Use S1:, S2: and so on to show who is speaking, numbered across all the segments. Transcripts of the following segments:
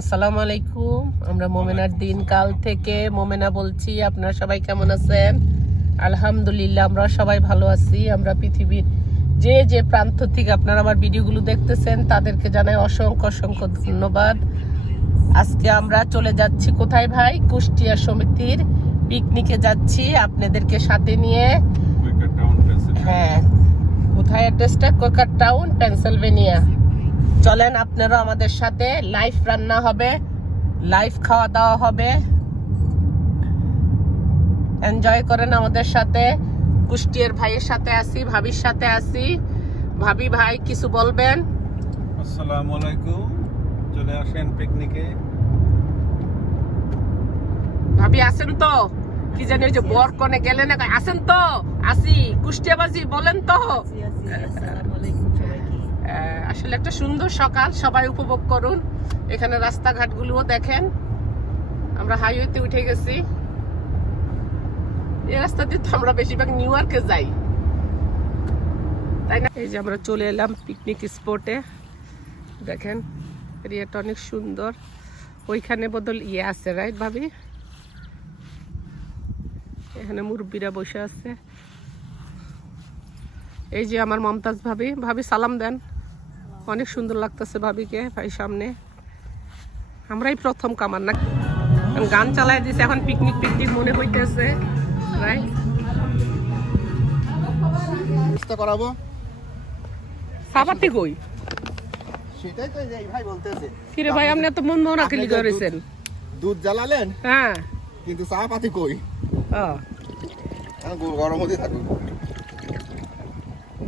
S1: আসসালামু আলাইকুম। আমরা মোমেনার দিন কাল থেকে মোমেনা বলছি আপনারা সবাই কেমন আছেন? আলহামদুলিল্লাহ আমরা সবাই ভালো আছি। আমরা পৃথিবীর যে যে প্রান্ত থেকে আপনারা আমার ভিডিওগুলো দেখতেছেন তাদেরকে জানাই অসংখ্য অসংখ্য ধন্যবাদ। আজকে আমরা চলে যাচ্ছি কোথায় ভাই? কুষ্টিয়া সমিতির পিকনিকে যাচ্ছি আপনাদেরকে সাথে নিয়ে. হ্যাঁ কোথায় অ্যাড্রেসটা কোকার টাউন পেনসিলভেনিয়া চলেন আপনারা আমাদের সাথে লাইভ রান্না হবে লাইভ খাওয়া দাওয়া হবে। এনজয় করেন আমাদের সাথে। কুষ্টিয়ার ভাইয়ের সাথে আসি ভাবির সাথে আসি ভাবি ভাই কিছু বলবেন?
S2: আসসালামু আলাইকুম। চলে আসেন পিকনিকে
S1: ভাবি আসেন তো? কি জানি ওই যে বর কনে গেলেন না আসেন তো? আসি কুষ্টিয়াবাজি বলেন তো। আহ, আসলে একটা সুন্দর সকাল, সবাই উপভোগ করুন। এখানে রাস্তাঘাটগুলোও দেখেন। আমরা হাইওয়েতে উঠে গেছি। এই রাস্তা দিয়ে তো আমরা বেশিরভাগ নিউ ইয়র্কে যাই। তাই না? এই যে আমরা চলে এলাম পিকনিক স্পটে দেখেন এরিয়াটা অনেক সুন্দর। ওইখানে বদল ইয়ে আছে রাইট ভাবি? এখানে মুরব্বীরা বসে আছে। এই যে আমার মমতাজ ভাবি। ভাবি, সালাম দেন। অনেক সুন্দর লাগতেছে ভাবিকে ভাই সামনে। আমরাই প্রথম কামার না। গান চালায় দিছে এখন পিকনিক পিকনিক মনে হইতেছে রাইট
S3: করাবো।
S1: সাবাতি কই?
S3: সেটাই তো এই ভাই বলতেছে।
S1: কিরে ভাই আপনি এত মন মন আকেলি করেছেন
S3: দুধ জ্বালালেন
S1: হ্যাঁ।
S3: কিন্তু চা পাতি কই? গরম হতে থাকুক।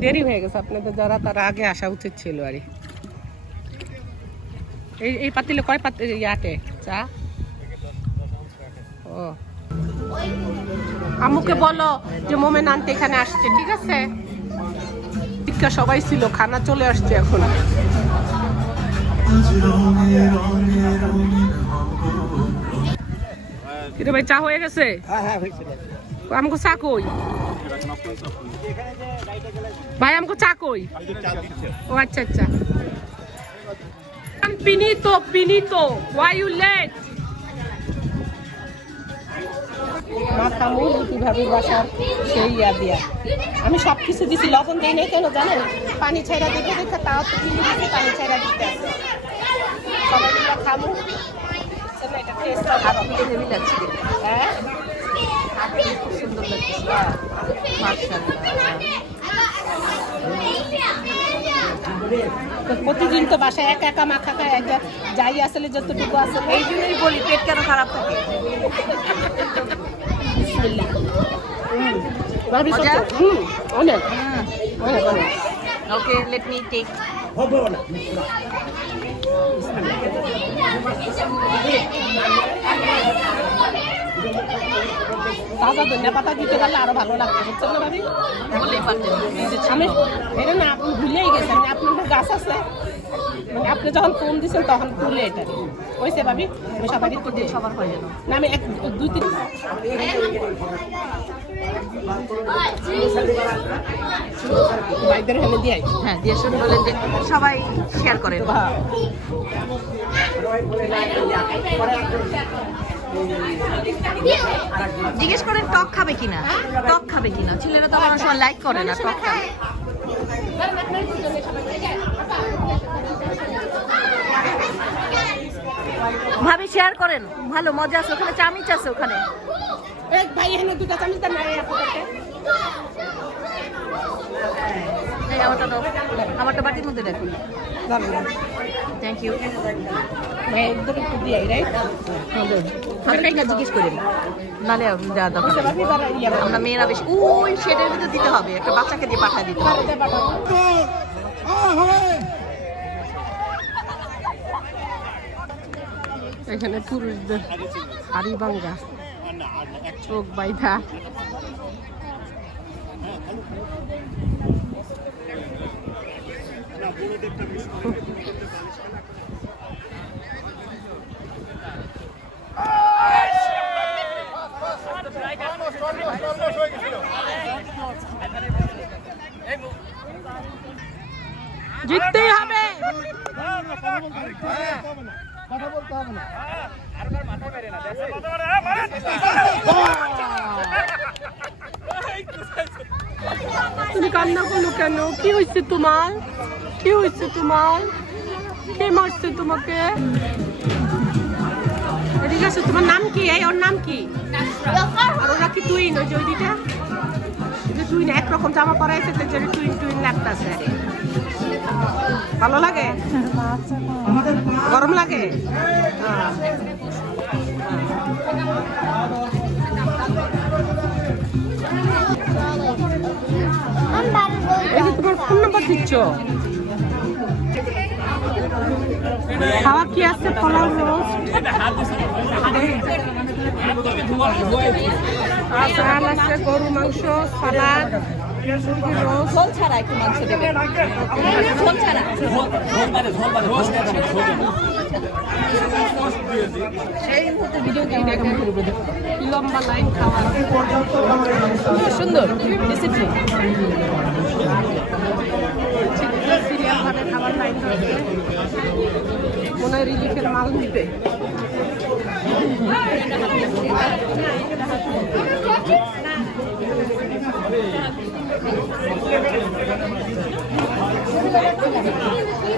S1: দেরি হয়ে গেছে আপনাদের যারা তারা আগে আসা উচিত ছিল আর এই এই পাতিলে কয় পাতি ইয়াতে চা? ও। আমুকে বলো যে মোমেন আনতে এখানে আসছে ঠিক আছে? শিক্ষা সবাই ছিল খানা চলে আসছে এখন। ভাই চা হয়ে গেছে?
S3: হ্যাঁ হ্যাঁ
S1: আমাকে চা কই? ভাই, আমাকে চা কই? ও আচ্ছা আচ্ছা। পিনিতো পিনিতো ওয়াই ইউ লেট সেই আমি সব কিছু দিছি, লবণ দিই নাই কেন জানেন? পানি ছাইরা দিতে দেখে তাও তো চিনি পানি ছাইরা দিতে আছে। খামু। এটা হ্যাঁ?
S4: সুন্দর লাগছে
S1: প্রতিদিন তো বাসায় একা একা মাখা খায় একা যাই আসলে যতটুকু আছে
S4: এই জন্যই বলি পেট কেন খারাপ থাকে?
S1: অনেক। অনেক অনেক।
S4: ওকে লেট মি টেক
S1: তাজা ধনিয়া পাতা দিতে পারলে আরও ভালো লাগতো বুঝছেন না ভাবি? আমি এটা আপনি ভুলেই গেছেন। আপনার গাছ আছে মানে আপনি যখন ফোন দিচ্ছেন তখন তুলে এটা। হয়েছে ভাবি আমি সবাই
S4: সবার হয় যেন?
S1: না আমি এক দুই তিন
S4: হ্যাঁ দিয়ে শুরু বলেন যে সবাই শেয়ার করেন। জিজ্ঞেস করেন টক খাবে কিনা? টক খাবে কিনা? ছেলেরা তো অনেক সময় লাইক করে না টক খাবে। ভাবি শেয়ার করেন। ভালো মজা আছে ওখানে চামিচ আছে ওখানে।
S1: ভাই এখানে দুটা চামচ দেন না এই আপনাকে
S4: এই আমারটা দাও। আমারটা বাটির মধ্যে রাখুন থ্যাংক ইউ
S1: দিয়ে রাইট
S4: না জিজ্ঞেস করেন নালে দেওয়া দরকার আমরা মেয়েরা বেশি ওই শেডের ভিতরে দিতে হবে, একটা বাচ্চাকে দিয়ে পাঠিয়ে দিতে
S1: এখানে পুরুষদের হাড়ি ভাঙ্গা, চোখ বাইধা। জিততেই হবে। তুমি কান্না করল কেন? কি হয়েছে তোমার? কি হয়েছে তোমার? কে মারছে তোমাকে? এদিকে তোমার নাম কি? এই, ওর নাম কি? আর ওরা কি টুইন ওই যে টুইন একরকম জামা পরাইছে, তো যে টুইন টুইন লাগতাছে। ভালো লাগে? গরম লাগে? তোমার ফোন দিচ্ছ? খাওয়া কি আছে? পোলাও রোস্ট চাল আছে গরু মাংস সালাদ
S4: ঝোল ছাড়া একটু মাংস দেবে। ঝোল ছাড়া?
S1: লম্বা লাইন খাওয়া।
S4: সুন্দর ডিসিপ্লিন
S1: সিরিয়াল ভাবে খাবার লাইন মনে হয় রিলিফের মাল নিবে
S4: আমার কি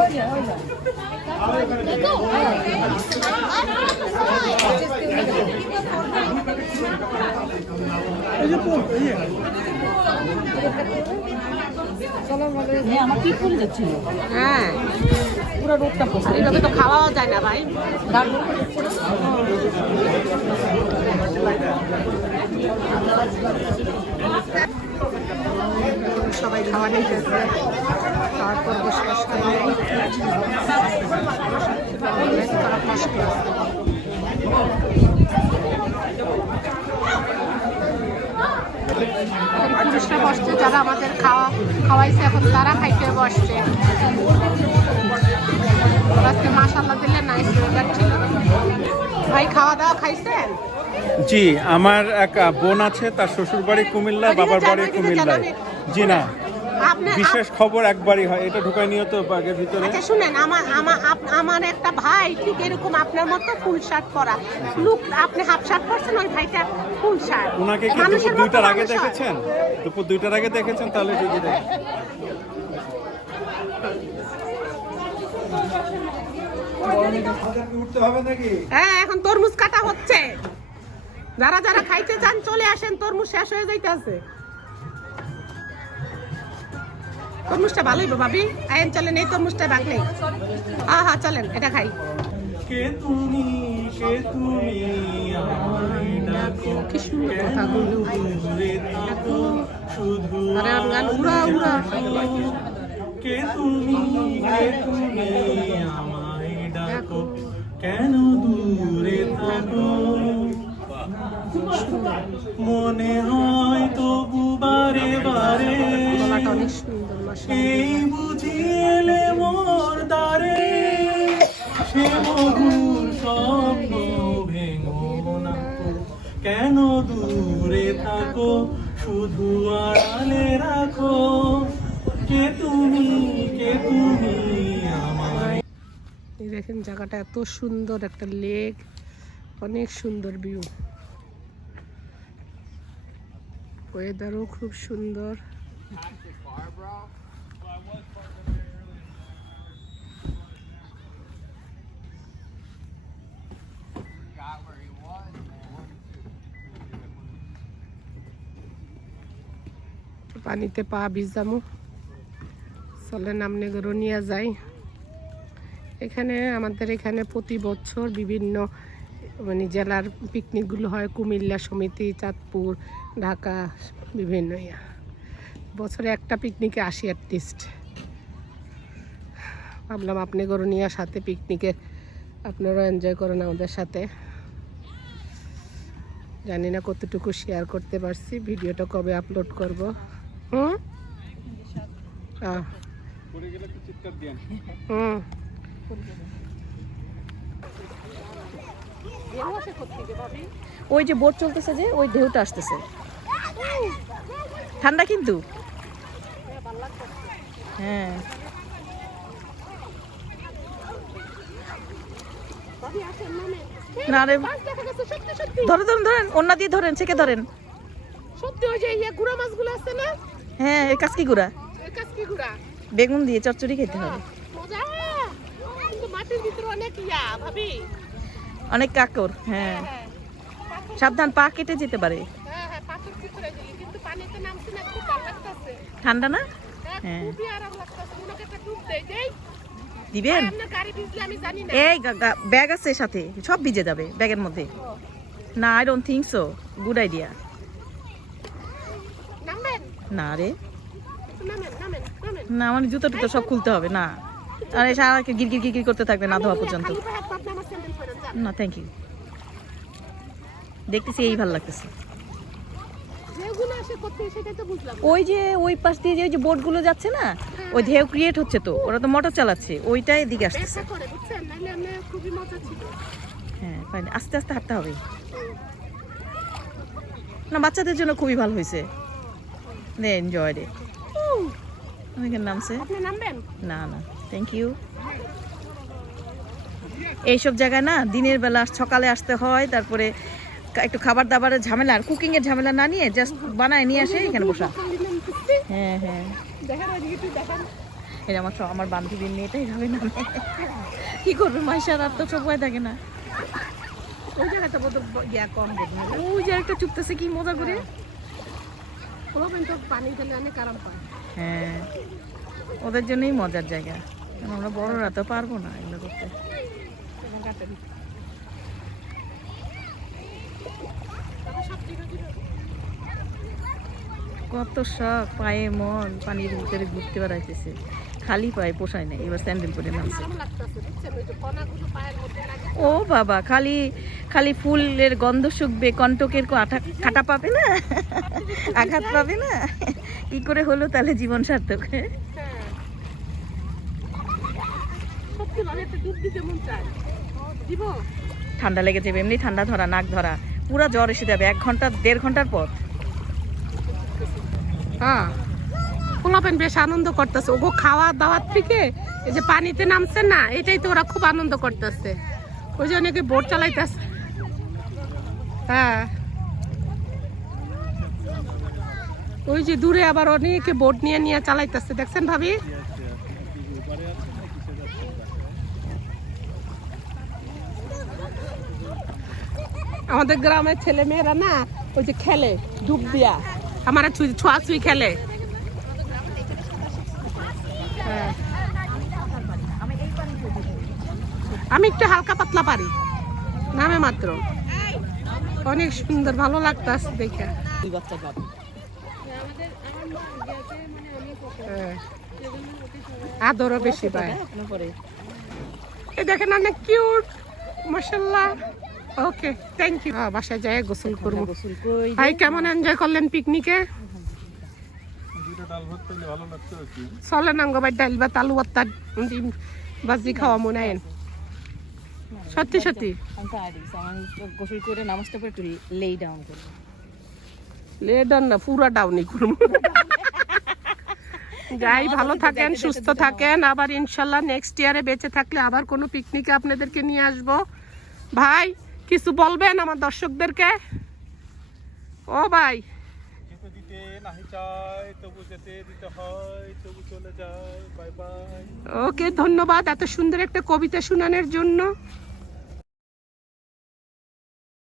S4: ফুল যাচ্ছিল
S1: হ্যাঁ
S4: পুরো রোদটা পড়ছে
S1: এইভাবে তো খাওয়াও যায় না ভাই সবাই খাওয়া নিতেছে তারপর বসে বসে তারা কষ্ট পুরুষরা বসছে যারা আমাদের খাওয়া খাওয়াইছে এখন তারা খাইতে বসছে। আজকে মাসাল্লাহ দিলে নাইস ওয়েদার ছিল। ভাই খাওয়া দাওয়া খাইছেন?
S2: জি আমার এক বোন আছে তার শ্বশুর বাড়ি কুমিল্লা বাবার বাড়ি কুমিল্লায়। জি না। বিশেষ খবর একবারই হয় এটা ঢুকাই নিও তো বাগের ভিতরে।
S1: আচ্ছা শুনেন আমার আমার আমার একটা ভাই ঠিক এরকম আপনার মতো ফুল শার্ট পরা লুক। আপনি হাফ শার্ট পরছেন ওই ভাইটা ফুল শার্ট।
S2: ওনাকে কি দুপুর দুইটার আগে দেখেছেন? দুপুর দুইটার আগে দেখেছেন? তাহলে ঠিকই দেখেন।
S1: হ্যাঁ এখন তরমুজ কাটা হচ্ছে। যারা যারা খাইতে চান চলে আসেন তরমুজ শেষ হয়ে যাইতেছে। তরমুজটা ভালোই ভাবি। আইন চলেন এই তরমুজটা ভাগ নেই। হ্যাঁ হ্যাঁ চলেন এটা খাই।
S5: কে তুমি কে তুমি
S1: কি সুন্দর আরে গান উড়া উড়া।
S5: তুমি কে তুমি আমায় ডাকো? কেন দূরে থাকো? মনে হয় তবু বারে বারে
S1: অনেক সুন্দর।
S5: সে কেন দূরে থাকো, শুধু আড়ালে রাখো। কে তুমি কে তুমি আমায়?
S1: এই দেখেন জায়গাটা এত সুন্দর, একটা লেক, অনেক সুন্দর ভিউ ওয়েদারও খুব সুন্দর। পানিতে পা ভিজামু। চলেন আমনে গরু নিয়ে যাই। এখানে আমাদের এখানে প্রতি বছর বিভিন্ন মানে জেলার পিকনিকগুলো হয়, কুমিল্লা সমিতি, চাঁদপুর, ঢাকা, বিভিন্ন ইয়া। বছরে একটা পিকনিকে আসি অ্যাটলিস্ট ভাবলাম আপনি গরু নিয়ে সাথে পিকনিকে আপনারাও এনজয় করেন আমাদের সাথে। জানি না কতটুকু শেয়ার করতে পারছি, ভিডিওটা কবে আপলোড করব। হুম? হুম।
S4: ওই যে বোট চলতেছে যে ওই ঢেউটা আসতেছে। ঠান্ডা কিন্তু? হ্যাঁ।
S6: না রে ধরে ধরেন ধরেন অন্য দিয়ে ধরেন ছেকে ধরেন।
S1: সত্যি ওই যে ইয়ে গুড়া মাছগুলো আছে না?
S6: হ্যাঁ এই কাজকি গুড়া। বেগুন দিয়ে চচ্চড়ি খেতে হবে।
S1: মাটির ভিতরে অনেক
S6: কাকর হ্যাঁ।
S1: হ্যাঁ
S6: সাবধান পা কেটে যেতে পারে।
S1: হ্যাঁ হ্যাঁ
S6: ঠান্ডা না?
S1: হ্যাঁ
S6: হ্যাঁ। দিবেন? এই ব্যাগ আছে সাথে সব ভিজে যাবে ব্যাগের মধ্যে। না I don't think so good idea না রে। না আমার জুতো টুতো সব খুলতে হবে, না। আরে সারা গির গির গির গির করতে থাকবে না ধোয়া পর্যন্ত। না থ্যাংক ইউ দেখতেছি, এই ভালো লাগতেছে। ওই যে, ওই পাশ দিয়ে যে, ওই যে বোটগুলো যাচ্ছে না, ওই ঢেউ ক্রিয়েট হচ্ছে তো, ওরা তো মোটর চালাচ্ছে, ওইটাই এদিকে আসতেছে। হ্যাঁ আস্তে আস্তে হাঁটতে হবে। না, বাচ্চাদের জন্য খুবই ভালো হয়েছে। দে এনজয় ডে অনেকের নামছে?
S1: আপনি নামবেন?
S6: না না। থ্যাংক ইউ এইসব জায়গায় না দিনের বেলা সকালে আসতে হয় তারপরে একটু খাবার দাবারের ঝামেলা আর কুকিং এর ঝামেলা না নিয়ে জাস্ট বানায় নিয়ে আসে এখানে বসা। হ্যাঁ হ্যাঁ। এটা আমার সব- আমার বান্ধবীর মেয়েটা এইভাবে নামে। কি করবে? মাইশার আর তো সবাই থাকে না।
S1: ওই জায়গাটা কম
S6: ওই একটা চুপতেছে কি মজা করে।
S1: পানি দিলে
S6: হ্যাঁ ওদের জন্যই মজার জায়গা। কারণ আমরা বড়রা তো পারব না এগুলো করতে। কত শখ, পায়ে মন, পানির ভিতরে ঘুরতে বেড়াইতেছে। খালি পায়ে পোষায় না এবার স্যান্ডেল করে নামছে। ও বাবা খালি খালি ফুলের গন্ধ শুকবে কণ্টকের আঠা কাটা পাবে না? আঘাত পাবে না? কি করে হলো তাহলে জীবন সার্থক?
S1: মন
S6: ঠান্ডা লেগে যাবে এমনি ঠান্ডা ধরা নাক ধরা পুরা জ্বর এসে যাবে এক ঘণ্টা দেড় ঘণ্টার পর।
S1: হ্যাঁ। পোলাপেন বেশ আনন্দ করতেছে। ওগো খাওয়া দাওয়ার থেকে এই যে পানিতে নামছে না, এটাই তো ওরা খুব আনন্দ করতেছে। ওই যে অনেকে বোট চালাইতেছে। হ্যাঁ। ওই যে দূরে আবার অনেকে বোট নিয়ে নিয়ে চালাইতেছে। দেখছেন ভাবি? আমাদের গ্রামের ছেলে মেয়েরা না, ওই যে খেলে, ডুব দিয়া। আমার ছোঁয়া ছুঁই খেলে। আমি একটু হালকা পাতলা পারি। নামে মাত্র। অনেক সুন্দর ভালো লাগতাছে দেখে। হ্যাঁ। আদরও বেশি পায়। এই দেখেন অনেক কিউট মাসাল্লাহ ওকে থ্যাংক ইউ বাসায় যাই গোসল করব। ভাই কেমন এনজয় করলেন পিকনিকে চলেন আঙ্গ ভাই ডাইল বা আলু ভর্তা ডিম বাজি খাওয়া মনে হয়। সত্যি সত্যি।
S6: গোসল করে নামাজটা পরে একটু লেই ডাউন করব।
S1: লেডন না পুরা ডাউনি করব যাই, ভালো থাকেন, সুস্থ থাকেন। আবার ইনশাল্লাহ নেক্সট ইয়ারে বেঁচে থাকলে আবার কোনো পিকনিকে আপনাদেরকে নিয়ে আসব। ভাই, কিছু বলবেন আমার দর্শকদেরকে? ও ভাই।
S5: তবু দিতে হয়, তবু চলে যায় বাই বাই
S1: ওকে, ধন্যবাদ, এত সুন্দর একটা কবিতা শোনানোর জন্য।